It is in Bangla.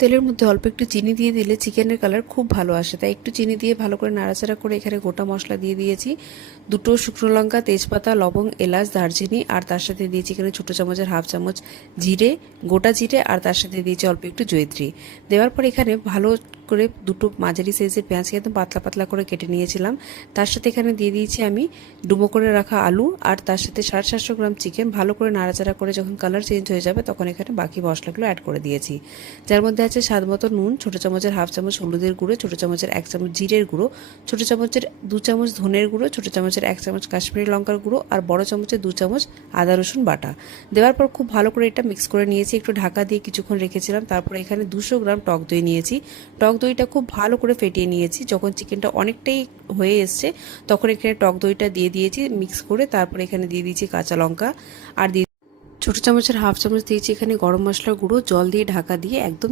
তেলের মধ্যে অল্প একটু চিনি দিয়ে দিলে চিকেনের কালার খুব ভালো আসে, তাই একটু চিনি দিয়ে ভালো করে নাড়াচাড়া করে এখানে গোটা মশলা দিয়ে দিয়েছি। 2টো শুকনো লঙ্কা, তেজপাতা, লবঙ্গ, এলাচ, দারচিনি, আর তার সাথে দিয়েছি এখানে ছোটো চামচের হাফ চামচ জিরে, গোটা জিরে, আর তার সাথে দিয়েছি অল্প একটু জয়িত্রী। দেওয়ার পর এখানে ভালো করে 2টো মাঝারি সাইজের পেঁয়াজকে একদম পাতলা পাতলা করে কেটে নিয়েছিলাম। তার সাথে এখানে দিয়ে দিয়েছি আমি ডুমো করে রাখা আলু, আর তার সাথে 750 গ্রাম চিকেন। ভালো করে নাড়াচাড়া করে যখন কালার চেঞ্জ হয়ে যাবে তখন এখানে বাকি মশলাগুলো অ্যাড করে দিয়েছি, যার মধ্যে আছে স্বাদ মতো নুন, ছোটো চামচের হাফ চামচ হলুদের গুঁড়ো, ছোটো চামচের 1 চামচ জিরের গুঁড়ো, ছোটো চামচের 2 চামচ ধনের গুঁড়ো, ছোটো চামচের 1 চামচ কাশ্মীরি লঙ্কার গুঁড়ো, আর বড় চামচের 2 চামচ আদা রসুন বাটা। দেওয়ার পর খুব ভালো করে এটা মিক্স করে নিয়েছি, একটু ঢাকা দিয়ে কিছুক্ষণ রেখেছিলাম। তারপর এখানে 200 গ্রাম টক দই নিয়েছি। টক দইটা খুব ভালো করে ফেটিয়ে নিয়েছি। যখন চিকেনটা অনেকটাই হয়ে এসছে তখন এখানে টক দইটা দিয়ে দিয়েছি মিক্স করে। তারপর এখানে দিয়ে দিয়েছি কাঁচা লঙ্কা, আর ছোটো চামচের হাফ চামচ দিয়েছি এখানে গরম মশলার গুঁড়ো। জল দিয়ে ঢাকা দিয়ে একদম